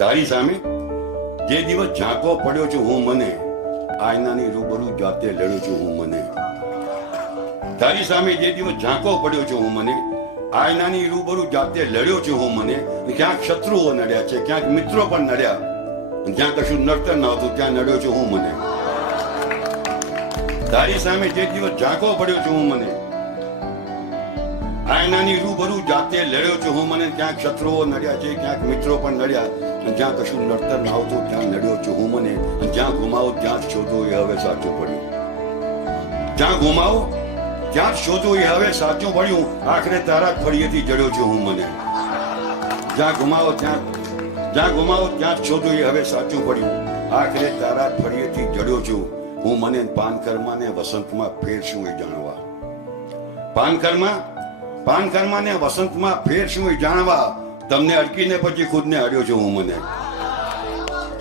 તારી સામે જે દિવસ ઝાંકો પડ્યો છું હું મને, આયનાની રૂબરૂ જાતે લડ્યો છું હું મને. તારી સામે જે દિવસ ઝાંકો પડ્યો છું હું મને, આયનાની રૂબરૂ જાતે લડ્યો છું હું મને. ક્યાંક શત્રુઓ નડ્યા છે, ક્યાંક મિત્રો પણ નડ્યા. જ્યાં કશું નડતર ન હતું, ત્યાં નડ્યો છું હું મને. તારી સામે જે દિવસ ઝાંકો પડ્યો છું હું મને આયનાની રૂબરૂ જાતે લડ્યો છું હું. મને ક્યાંક શત્રુઓ નડ્યા છે, ક્યાંક મિત્રો પણ નડ્યા. જ્યાં કશું નડતર ના આવતું, ત્યાં નડ્યો છું હું મને. જ્યાં ગુમાવો, ત્યાં જ શોધો એ હવે સાચું પડ્યું. જ્યાં ગુમાવો, ત્યાં જ શોધો એ હવે સાચું પડ્યું. આખરે તારા ફળિયેથી જડ્યો છું હું મને. જ્યાં ગુમાવો, ત્યાં જ્યાં ગુમાવો, ત્યાં જ શોધો એ હવે સાચું પડ્યું. આખરે તારા ફળિયેથી જડ્યો છું હું. મને પાનકરમાં ને વસંતમાં ફેરશું એ જાણવા. પાનકરમાં પાનકરમાં ને વસંતમાં ફેર શું જાણવા? તમને અટકીને પછી ખુદને અડ્યો છું હું મને.